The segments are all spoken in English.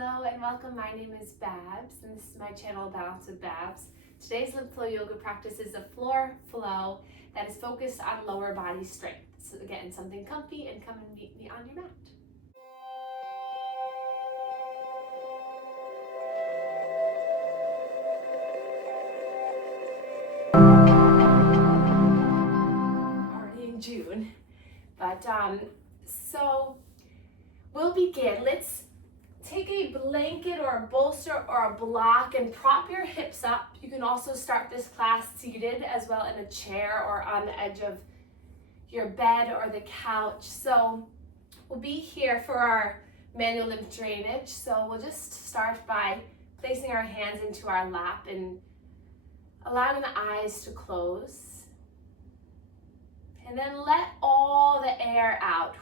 Hello and welcome. My name is Babz and this is my channel Balance with Babz. Today's Lymph Flow Yoga practice is a floor flow that is focused on lower body strength. So again, something comfy, and come and meet me on your mat. Already in June, but so we'll begin. Let's take a blanket or a bolster or a block and prop your hips up. You can also start this class seated as well, in a chair or on the edge of your bed or the couch. So we'll be here for our manual lymph drainage. So we'll just start by placing our hands into our lap and allowing the eyes to close. And then let all the air out.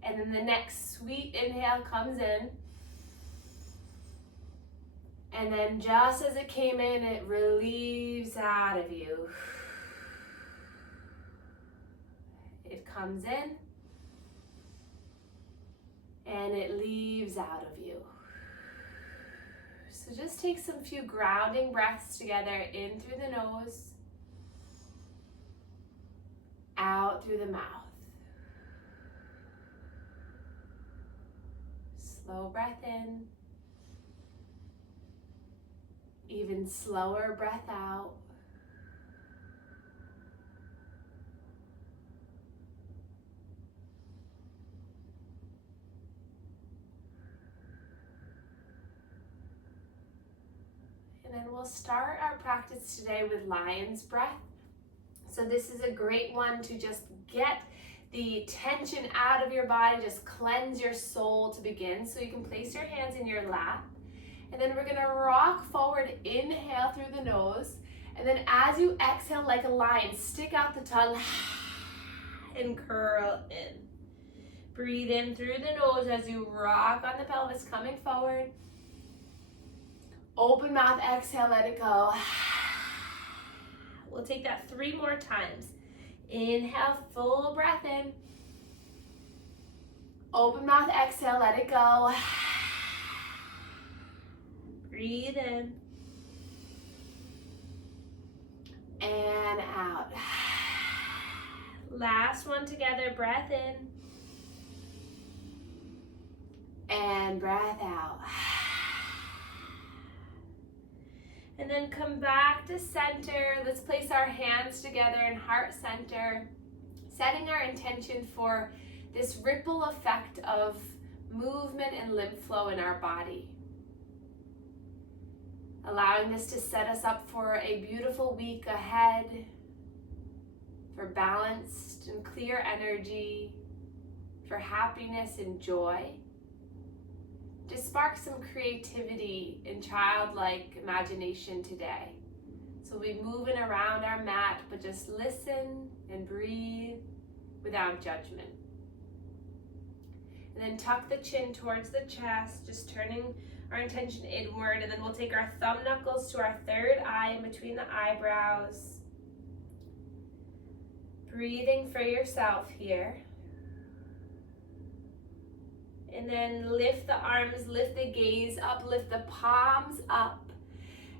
And then the next sweet inhale comes in. And then just as it came in, it relieves out of you. It comes in and it leaves out of you. So just take some few grounding breaths together, in through the nose, out through the mouth. Slow breath in, even slower breath out. And then we'll start our practice today with lion's breath. So this is a great one to just get the tension out of your body, just cleanse your soul to begin. So you can place your hands in your lap, and then we're gonna rock forward, inhale through the nose, and then as you exhale like a lion, stick out the tongue and curl in. Breathe in through the nose as you rock on the pelvis, coming forward. Open mouth, exhale, let it go. We'll take that 3 more times. Inhale, full breath in. Open mouth, exhale, let it go. Breathe in. And out. Last one together, breath in. And breath out. And then come back to center. Let's place our hands together in heart center, setting our intention for this ripple effect of movement and lymph flow in our body. Allowing this to set us up for a beautiful week ahead, for balanced and clear energy, for happiness and joy. To spark some creativity and childlike imagination today. So we'll be moving around our mat, but just listen and breathe without judgment. And then tuck the chin towards the chest, just turning our intention inward, and then we'll take our thumb knuckles to our third eye in between the eyebrows. Breathing for yourself here. And then lift the arms, lift the gaze up, lift the palms up,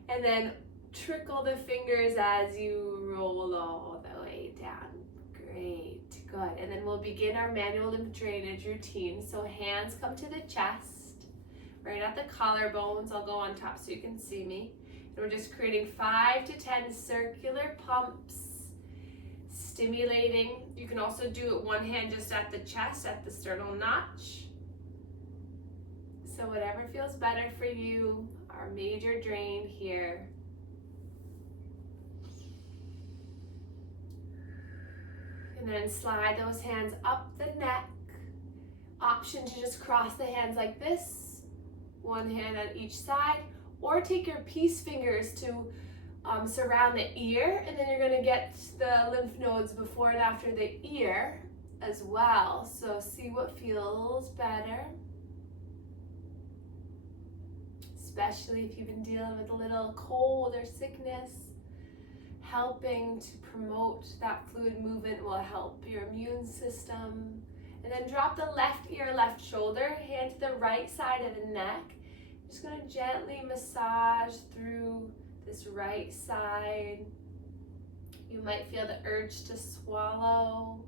and then trickle the fingers as you roll all the way down. Great, good. And then we'll begin our manual lymph drainage routine. So hands come to the chest, right at the collarbones. I'll go on top so you can see me. And we're just creating 5 to 10 circular pumps, stimulating. You can also do it one hand just at the chest, at the sternal notch. So whatever feels better for you, our major drain here. And then slide those hands up the neck. Option to just cross the hands like this, one hand on each side, or take your peace fingers to surround the ear, and then you're gonna get the lymph nodes before and after the ear as well. So see what feels better. Especially if you've been dealing with a little cold or sickness, helping to promote that fluid movement will help your immune system And then drop the left ear, left shoulder, hand to the right side of the neck. Just going to gently massage through this right side. You might feel the urge to swallow.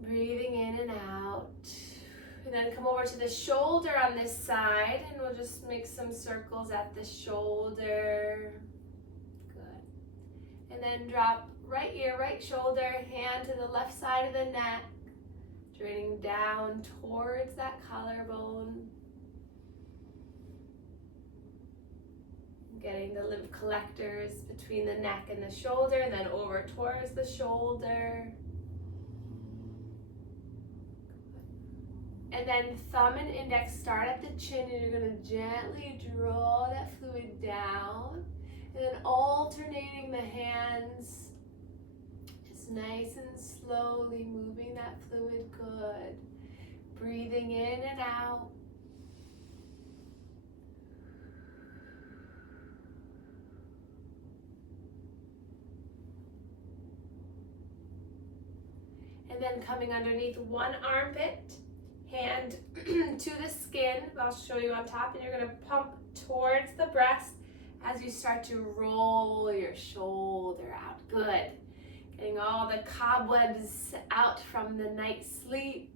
Breathing in and out. And then come over to the shoulder on this side, and we'll just make some circles at the shoulder. Good. And then drop right ear, right shoulder, hand to the left side of the neck, draining down towards that collarbone. Getting the lymph collectors between the neck and the shoulder, and then over towards the shoulder. And then thumb and index start at the chin, and you're going to gently draw that fluid down. And then alternating the hands, just nice and slowly moving that fluid. Good. Breathing in and out. And then coming underneath one armpit, hand to the skin. I'll show you on top, and you're going to pump towards the breast as you start to roll your shoulder out. Good. Getting all the cobwebs out from the night's sleep.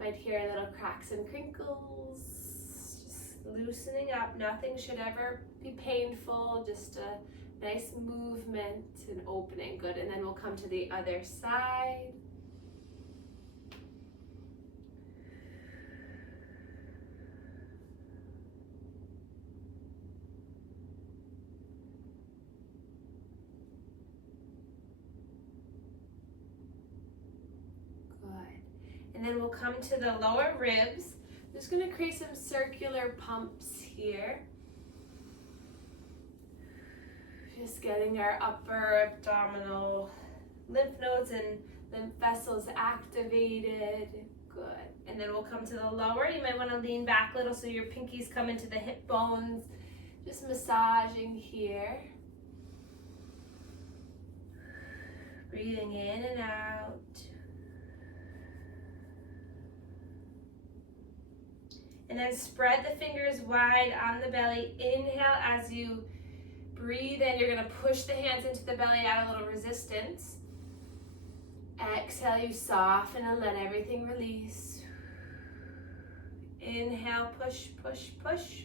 Might hear little cracks and crinkles. Just loosening up. Nothing should ever be painful. Just a nice movement and opening. Good. And then we'll come to the other side. And then we'll come to the lower ribs. I'm just going to create some circular pumps here. Just getting our upper abdominal lymph nodes and lymph vessels activated. Good. And then we'll come to the lower. You might want to lean back a little so your pinkies come into the hip bones. Just massaging here. Breathing in and out. And then spread the fingers wide on the belly. Inhale as you breathe in. You're going to push the hands into the belly, add a little resistance. Exhale, you soften and let everything release. Inhale, push, push, push.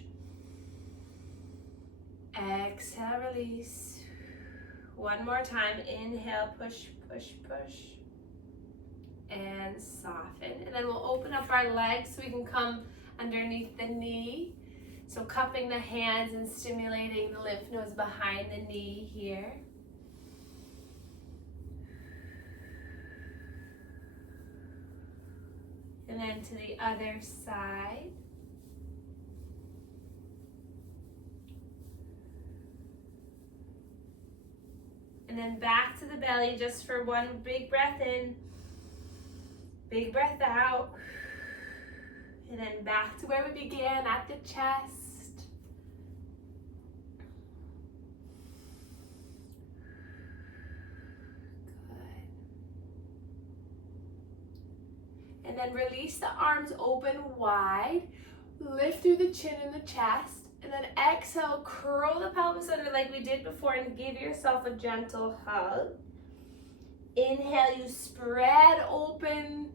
Exhale, release. One more time. Inhale, push, push, push. And soften. And then we'll open up our legs so we can come underneath the knee. So cupping the hands and stimulating the lymph nodes behind the knee here. And then to the other side. And then back to the belly just for one big breath in. Big breath out. And then back to where we began at the chest. Good. And then release the arms open wide. Lift through the chin and the chest. And then exhale, curl the pelvis under like we did before and give yourself a gentle hug. Inhale, you spread open.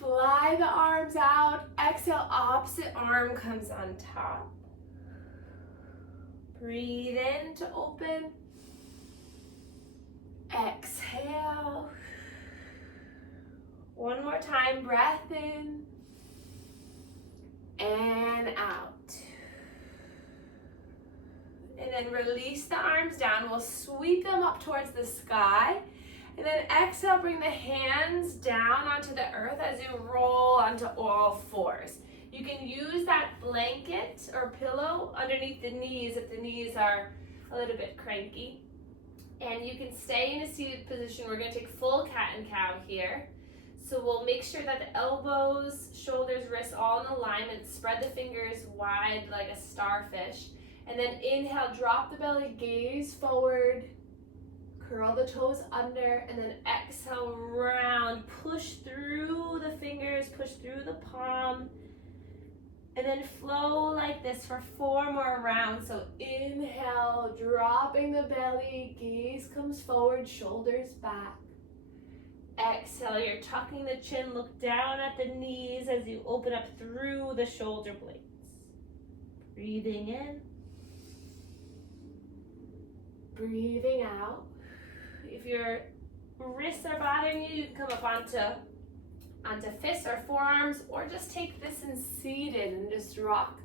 Fly the arms out. Exhale, opposite arm comes on top. Breathe in to open. Exhale. One more time, breath in and out. And then release the arms down. We'll sweep them up towards the sky. And then exhale, bring the hands down onto the earth as you roll onto all fours. You can use that blanket or pillow underneath the knees if the knees are a little bit cranky. And you can stay in a seated position. We're going to take full cat and cow here. So we'll make sure that the elbows, shoulders, wrists all in alignment. Spread the fingers wide like a starfish. And then inhale, drop the belly, gaze forward. Curl the toes under, and then exhale, round. Push through the fingers, push through the palm. And then flow like this for 4 more rounds. So inhale, dropping the belly, gaze comes forward, shoulders back. Exhale, you're tucking the chin, look down at the knees as you open up through the shoulder blades. Breathing in. Breathing out. If your wrists are bothering you, you can come up onto fists or forearms, or just take this and seated and just rock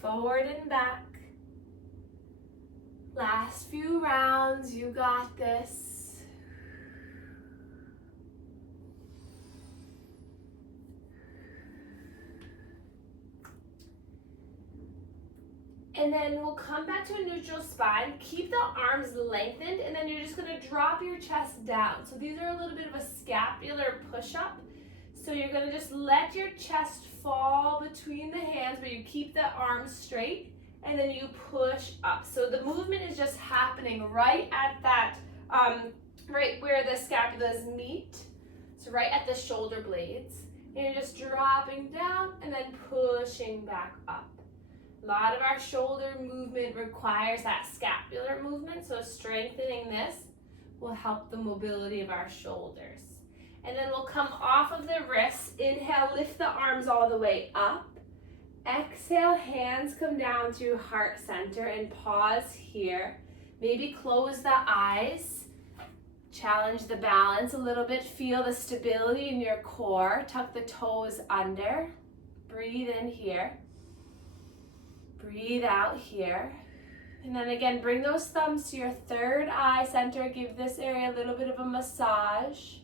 forward and back. Last few rounds, you got this. And then we'll come back to a neutral spine. Keep the arms lengthened, and then you're just gonna drop your chest down. So these are a little bit of a scapular push-up. So you're gonna just let your chest fall between the hands, but you keep the arms straight, and then you push up. So the movement is just happening right at that, right where the scapulas meet. So right at the shoulder blades. And you're just dropping down and then pushing back up. A lot of our shoulder movement requires that scapular movement, so strengthening this will help the mobility of our shoulders. And then we'll come off of the wrists. Inhale, lift the arms all the way up. Exhale, hands come down to heart center and pause here. Maybe close the eyes. Challenge the balance a little bit. Feel the stability in your core. Tuck the toes under. Breathe in here. Breathe out here. And then again, bring those thumbs to your third eye center. Give this area a little bit of a massage.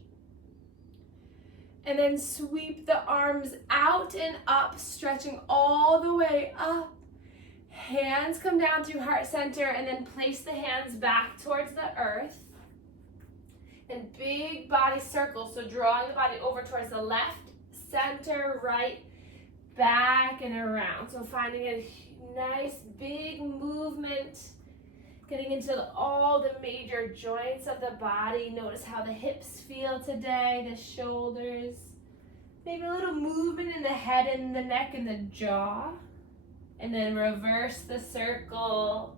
And then sweep the arms out and up, stretching all the way up. Hands come down to heart center, and then place the hands back towards the earth. And big body circle, so drawing the body over towards the left, center, right, back, and around. So finding a nice big movement, getting into all the major joints of the body. Notice how the hips feel today, the shoulders. Maybe a little movement in the head and the neck and the jaw. And then reverse the circle.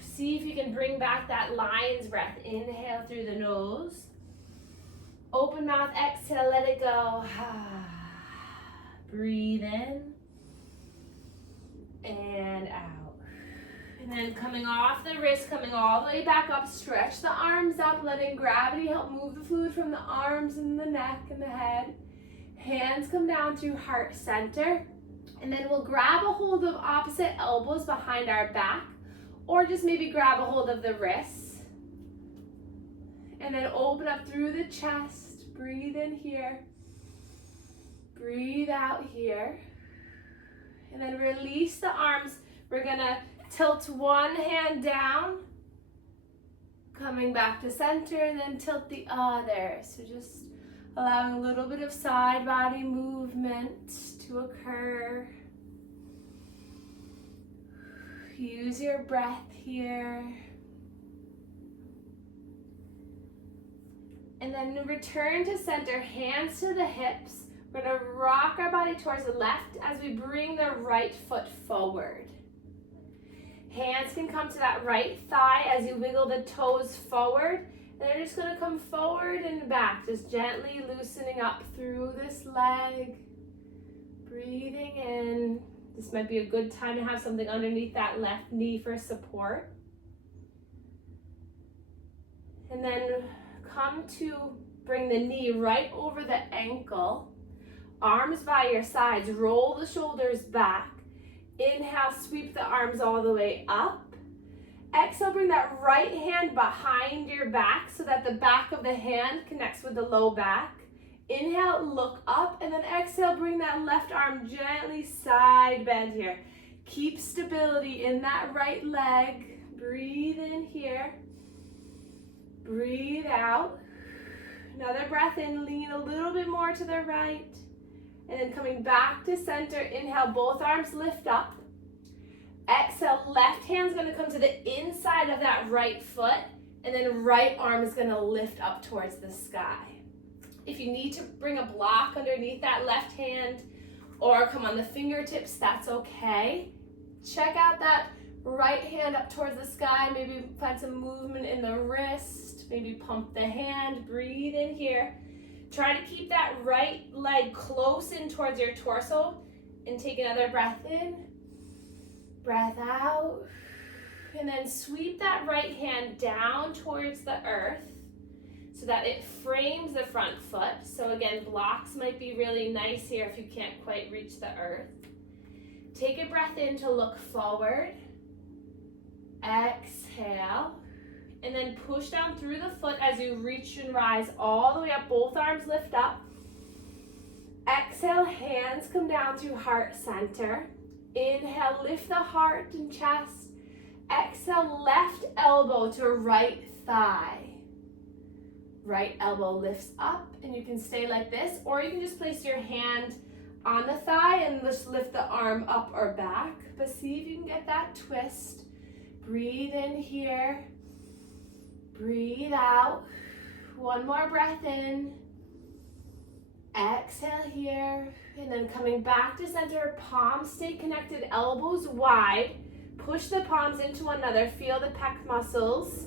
See if you can bring back that lion's breath. Inhale through the nose. Open mouth, exhale, let it go. Breathe in and out. And then coming off the wrist, coming all the way back up, stretch the arms up, letting gravity help move the fluid from the arms and the neck and the head. Hands come down to heart center. And then we'll grab a hold of opposite elbows behind our back, or just maybe grab a hold of the wrists. And then open up through the chest. Breathe in here. Breathe out here. And then release the arms. We're gonna tilt one hand down, coming back to center, and then tilt the other. So just allowing a little bit of side body movement to occur. Use your breath here. And then return to center, hands to the hips. We're gonna rock our body towards the left as we bring the right foot forward. Hands can come to that right thigh as you wiggle the toes forward. And they're just gonna come forward and back, just gently loosening up through this leg. Breathing in. This might be a good time to have something underneath that left knee for support. And then come to bring the knee right over the ankle. Arms by your sides, roll the shoulders back. Inhale, sweep the arms all the way up. Exhale, bring that right hand behind your back so that the back of the hand connects with the low back. Inhale, look up, and then exhale, bring that left arm gently side bend here. Keep stability in that right leg. Breathe in here. Breathe out. Another breath in, lean a little bit more to the right. And then coming back to center, inhale, both arms lift up. Exhale, left hand's gonna come to the inside of that right foot, and then right arm is gonna lift up towards the sky. If you need to bring a block underneath that left hand or come on the fingertips, that's okay. Check out that right hand up towards the sky. Maybe find some movement in the wrist. Maybe pump the hand. Breathe in here. Try to keep that right leg close in towards your torso and take another breath in. Breath out. And then sweep that right hand down towards the earth so that it frames the front foot. So again, blocks might be really nice here if you can't quite reach the earth. Take a breath in to look forward. Exhale. And then push down through the foot as you reach and rise all the way up. Both arms lift up. Exhale, hands come down through heart center. Inhale, lift the heart and chest. Exhale, left elbow to right thigh. Right elbow lifts up, and you can stay like this, or you can just place your hand on the thigh and just lift the arm up or back. But see if you can get that twist. Breathe in here. Breathe out. One more breath in. Exhale here. And then coming back to center, palms stay connected, elbows wide. Push the palms into one another. Feel the pec muscles.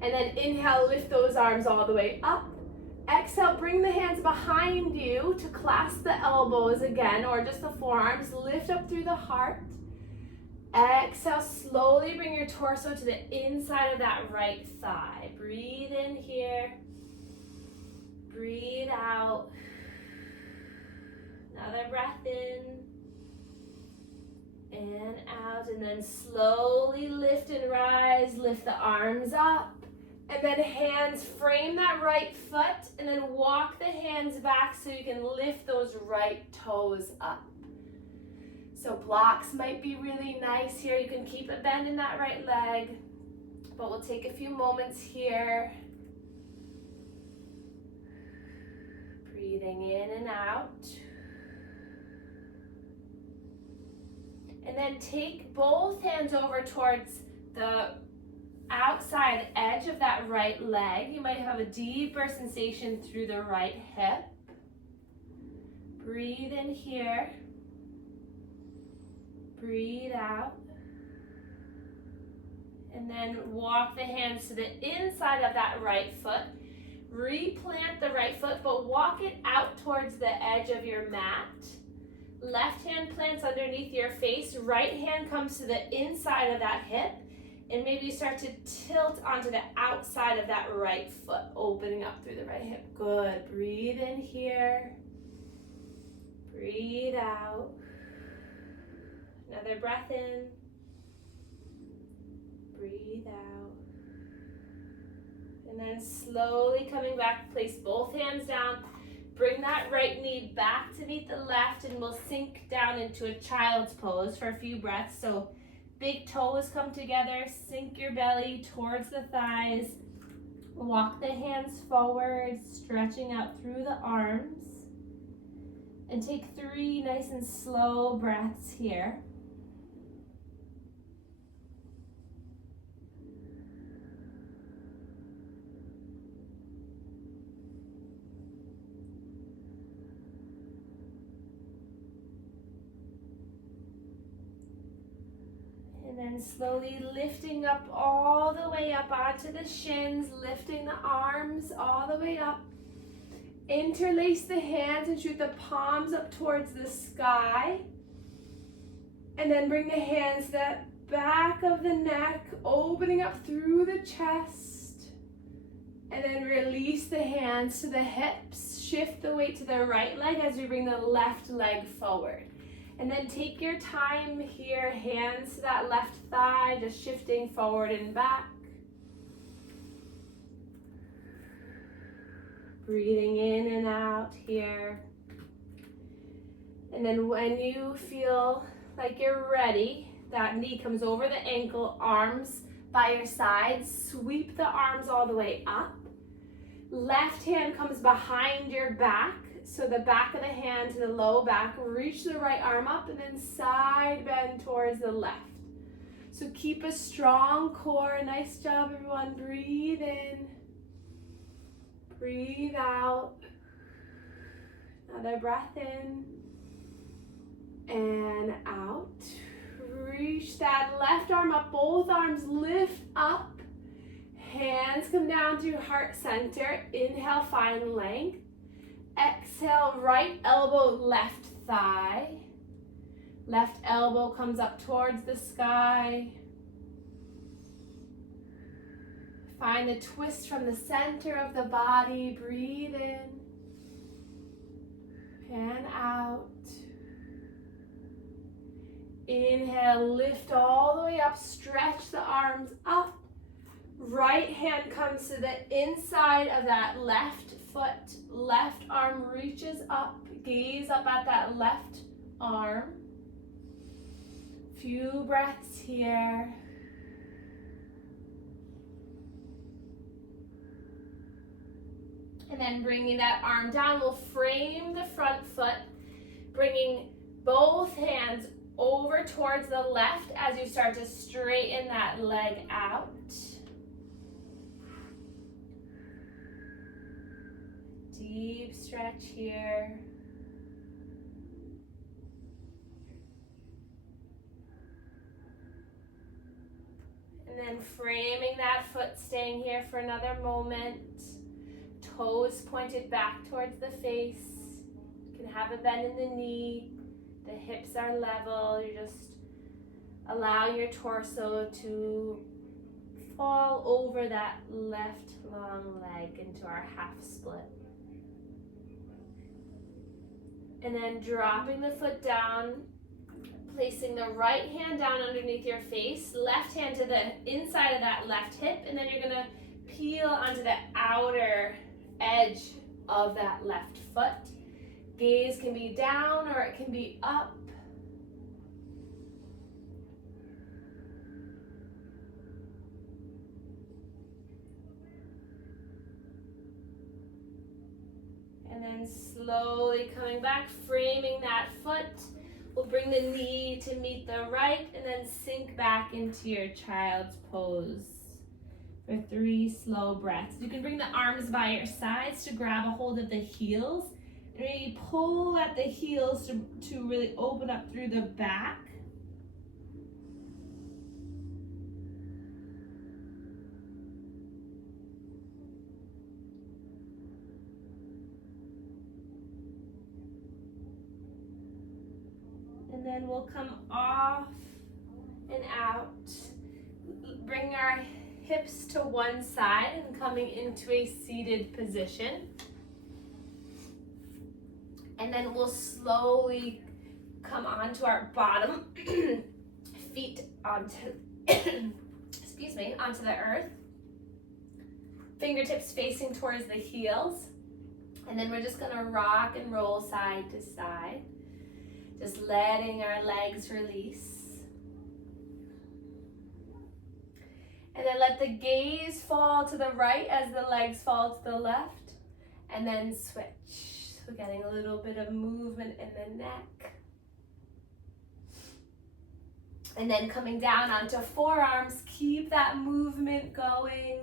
And then inhale, lift those arms all the way up. Exhale, bring the hands behind you to clasp the elbows again, or just the forearms. Lift up through the heart. Exhale, slowly bring your torso to the inside of that right thigh. Breathe in here. Breathe out. Another breath in. And out, and then slowly lift and rise. Lift the arms up. And then hands frame that right foot, and then walk the hands back so you can lift those right toes up. So blocks might be really nice here. You can keep a bend in that right leg, but we'll take a few moments here. Breathing in and out. And then take both hands over towards the outside edge of that right leg. You might have a deeper sensation through the right hip. Breathe in here. Breathe out. And then walk the hands to the inside of that right foot. Replant the right foot, but walk it out towards the edge of your mat. Left hand plants underneath your face. Right hand comes to the inside of that hip. And maybe you start to tilt onto the outside of that right foot, opening up through the right hip. Good. Breathe in here. Breathe out. Another breath in. Breathe out. And then slowly coming back, place both hands down. Bring that right knee back to meet the left, and we'll sink down into a child's pose for a few breaths. So big toes come together, sink your belly towards the thighs. Walk the hands forward, stretching out through the arms. And take 3 nice and slow breaths here. And then slowly lifting up all the way up onto the shins, lifting the arms all the way up. Interlace the hands and shoot the palms up towards the sky. And then bring the hands to the back of the neck, opening up through the chest. And then release the hands to the hips. Shift the weight to the right leg as we bring the left leg forward. And then take your time here, hands to that left thigh, just shifting forward and back. Breathing in and out here. And then when you feel like you're ready, that knee comes over the ankle, arms by your sides, sweep the arms all the way up. Left hand comes behind your back, So the back of the hand to the low back, reach the right arm up and then side bend towards the left. So keep a strong core. Nice job, everyone. Breathe in. Breathe out. Another breath in and out. Reach that left arm up. Both arms lift up. Hands come down to heart center. Inhale, find length. Exhale, right elbow, left thigh. Left elbow comes up towards the sky. Find the twist from the center of the body. Breathe in and out. Inhale, lift all the way up. Stretch the arms up. Right hand comes to the inside of that left foot. Left arm reaches up. Gaze up at that left arm. Few breaths here. And then bringing that arm down, we'll frame the front foot, bringing both hands over towards the left as you start to straighten that leg out. Deep stretch here. And then framing that foot, staying here for another moment. Toes pointed back towards the face. You can have a bend in the knee. The hips are level. You're just allowing your torso to fall over that left long leg into our half split. And then dropping the foot down, placing the right hand down underneath your face, left hand to the inside of that left hip, and then you're gonna peel onto the outer edge of that left foot. Gaze can be down or it can be up. And then slowly coming back, framing that foot. We'll bring the knee to meet the right and then sink back into your child's pose for 3 slow breaths. You can bring the arms by your sides to grab a hold of the heels and maybe pull at the heels to really open up through the back. And then we'll come off and out. Bring our hips to one side and coming into a seated position. And then we'll slowly come onto our bottom feet onto, excuse me, onto the earth. Fingertips facing towards the heels. And then we're just gonna rock and roll side to side. Just letting our legs release. And then let the gaze fall to the right as the legs fall to the left. And then switch. So getting a little bit of movement in the neck. And then coming down onto forearms. Keep that movement going.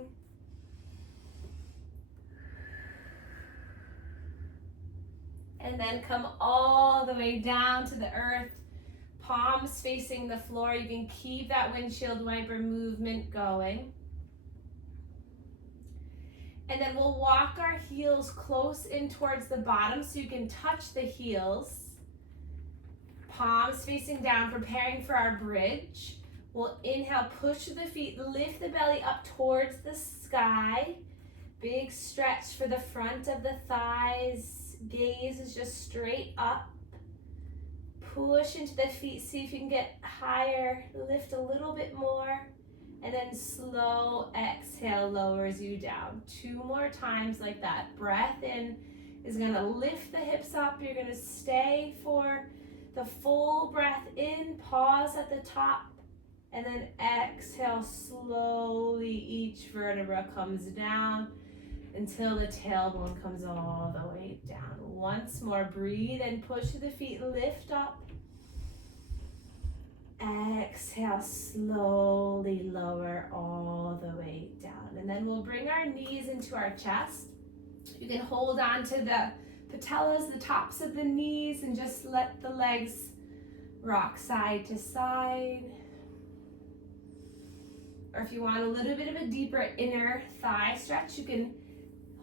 And then come all the way down to the earth, palms facing the floor. You can keep that windshield wiper movement going. And then we'll walk our heels close in towards the bottom so you can touch the heels. Palms facing down, preparing for our bridge. We'll inhale, push the feet, lift the belly up towards the sky. Big stretch for the front of the thighs. Gaze is just straight up. Push into the feet, see if you can get higher. Lift a little bit more. And then slow exhale lowers you down. 2 more times like that. Breath in is gonna lift the hips up. You're gonna stay for the full breath in. Pause at the top. And then exhale slowly. Each vertebra comes down until the tailbone comes all the way down. Once more, breathe and push to the feet, lift up. Exhale, slowly lower all the way down. And then we'll bring our knees into our chest. You can hold on to the patellas, the tops of the knees, and just let the legs rock side to side. Or if you want a little bit of a deeper inner thigh stretch, you can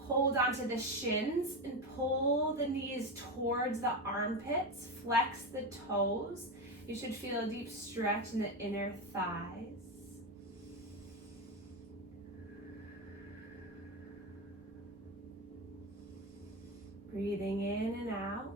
hold onto the shins and pull the knees towards the armpits, flex the toes. You should feel a deep stretch in the inner thighs. Breathing in and out.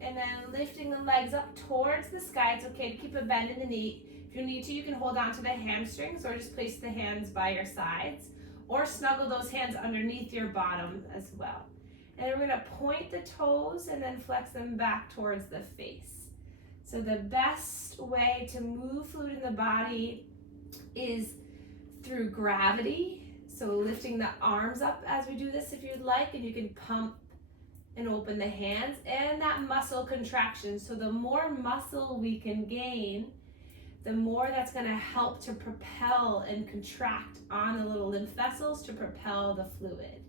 And then lifting the legs up towards the sky. It's okay to keep a bend in the knee. If you need to, you can hold on to the hamstrings or just place the hands by your sides. Or snuggle those hands underneath your bottom as well. And then we're going to point the toes and then flex them back towards the face. So the best way to move fluid in the body is through gravity. So lifting the arms up as we do this if you'd like, and you can pump and open the hands, and that muscle contraction. So the more muscle we can gain, the more that's going to help to propel and contract on the little lymph vessels to propel the fluid.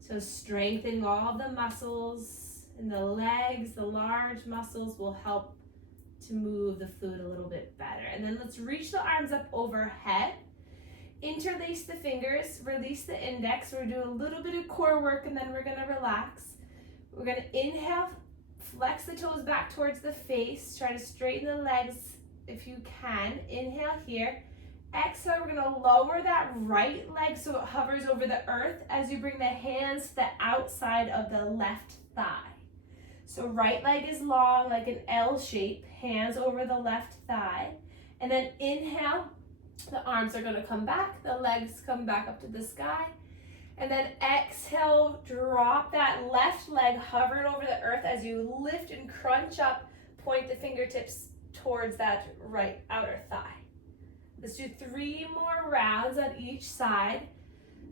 So strengthening all the muscles in the legs, the large muscles will help to move the fluid a little bit better. And then let's reach the arms up overhead. Interlace the fingers, release the index. We're doing a little bit of core work and then we're going to relax. We're going to inhale, flex the toes back towards the face. Try to straighten the legs if you can. Inhale here. Exhale, we're going to lower that right leg so it hovers over the earth as you bring the hands to the outside of the left thigh. So right leg is long like an L shape, hands over the left thigh. And then inhale, the arms are going to come back, the legs come back up to the sky. And then exhale, drop that left leg, hover it over the earth as you lift and crunch up, point the fingertips towards that right outer thigh. Let's do 3 more rounds on each side.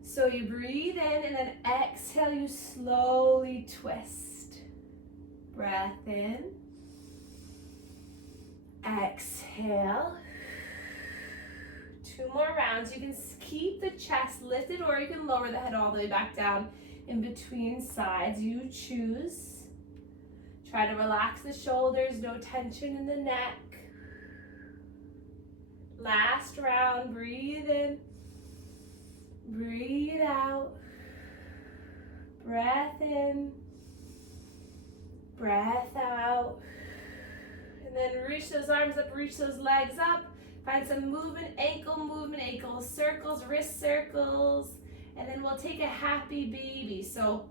So you breathe in and then exhale, you slowly twist. Breath in. Exhale. 2 more rounds. You can keep the chest lifted or you can lower the head all the way back down in between sides. You choose. Try to relax the shoulders, no tension in the neck. Last round, breathe in, breathe out, breath in, breath out, and then reach those arms up, reach those legs up, find some movement, ankle circles, wrist circles, and then we'll take a happy baby. So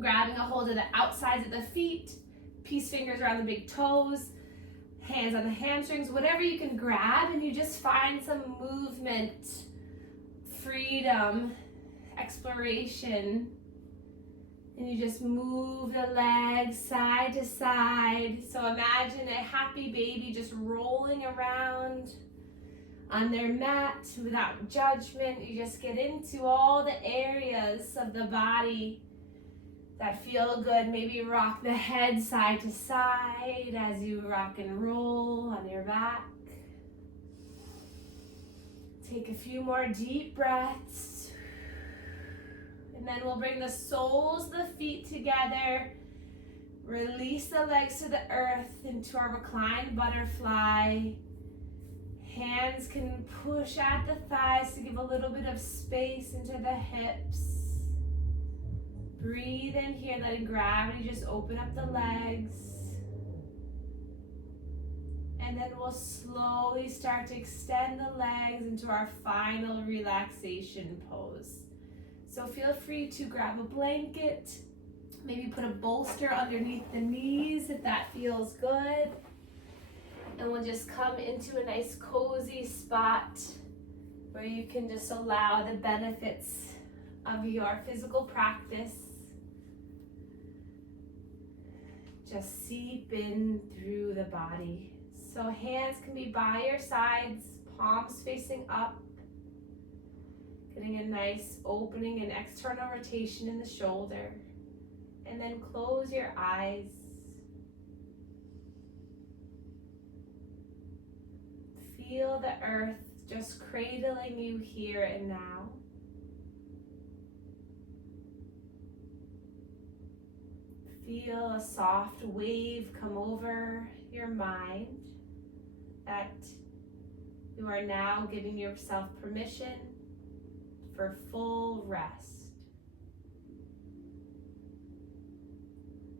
grabbing a hold of the outsides of the feet, peace fingers around the big toes, hands on the hamstrings, whatever you can grab, and you just find some movement, freedom, exploration, and you just move the legs side to side. So imagine a happy baby just rolling around on their mat without judgment. You just get into all the areas of the body that feel good. Maybe rock the head side to side as you rock and roll on your back. Take a few more deep breaths. And then we'll bring the soles of the feet together. Release the legs to the earth into our reclined butterfly. Hands can push at the thighs to give a little bit of space into the hips. Breathe in here, letting gravity just open up the legs. And then we'll slowly start to extend the legs into our final relaxation pose. So feel free to grab a blanket, maybe put a bolster underneath the knees if that feels good. And we'll just come into a nice cozy spot where you can just allow the benefits of your physical practice just seep in through the body. So hands can be by your sides, palms facing up, getting a nice opening and external rotation in the shoulder. and then close your eyes. Feel the earth just cradling you here and now. Feel a soft wave come over your mind that you are now giving yourself permission for full rest.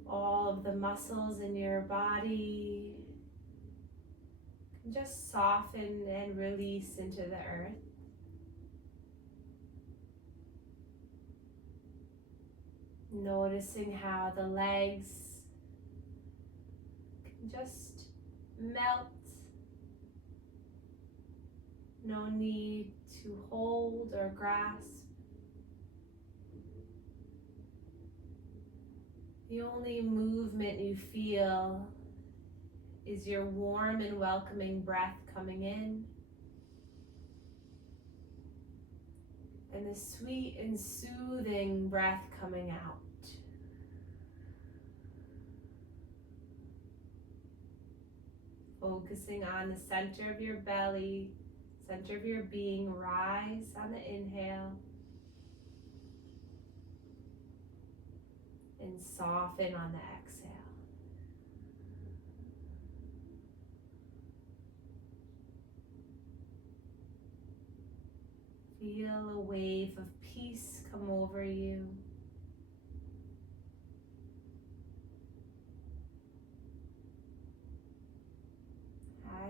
All of the muscles in your body can just soften and release into the earth. Noticing how the legs can just melt. No need to hold or grasp. The only movement you feel is your warm and welcoming breath coming in, and the sweet and soothing breath coming out. Focusing on the center of your belly, center of your being, rise on the inhale and soften on the exhale. Feel a wave of peace come over you.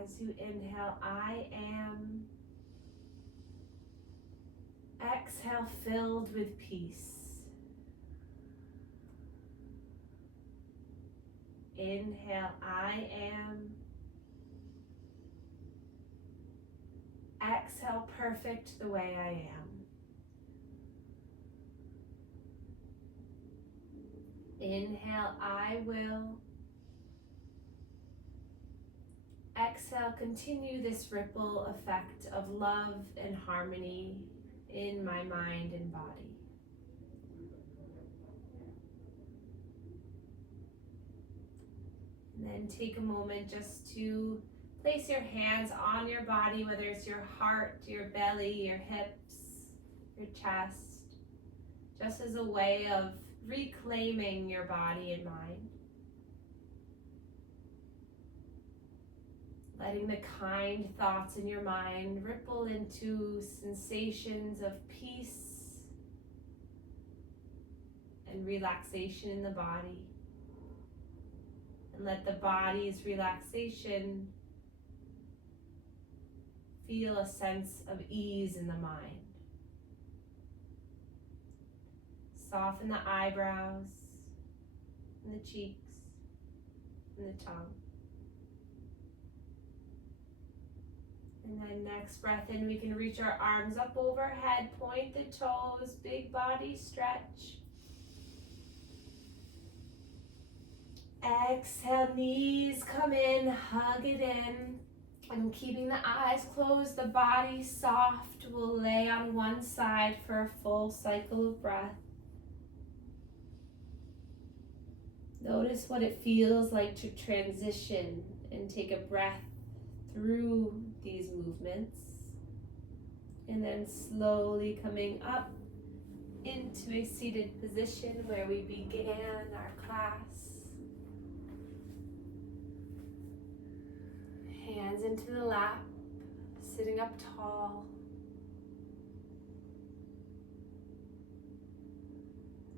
As you inhale, I am. Exhale, filled with peace. Inhale, I am. Exhale, perfect the way I am. Inhale, I will. Exhale, continue this ripple effect of love and harmony in my mind and body. And then take a moment just to place your hands on your body, whether it's your heart, your belly, your hips, your chest, just as a way of reclaiming your body and mind. Letting the kind thoughts in your mind ripple into sensations of peace and relaxation in the body. And let the body's relaxation feel a sense of ease in the mind. Soften the eyebrows and the cheeks and the tongue. And then next breath in, we can reach our arms up overhead, point the toes, big body stretch. Exhale, knees come in, hug it in. And keeping the eyes closed, the body soft, we'll lay on one side for a full cycle of breath. Notice what it feels like to transition and take a breath through these movements. And then slowly coming up into a seated position where we began our class. Hands into the lap, sitting up tall.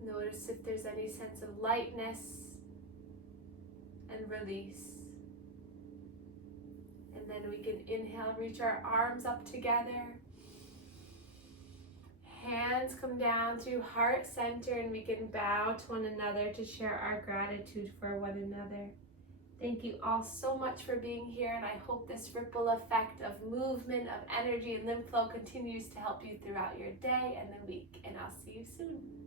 Notice if there's any sense of lightness and release. And then we can inhale, reach our arms up together. Hands come down through heart center, and we can bow to one another to share our gratitude for one another. Thank you all so much for being here, and I hope this ripple effect of movement, of energy, and lymph flow continues to help you throughout your day and the week. And I'll see you soon.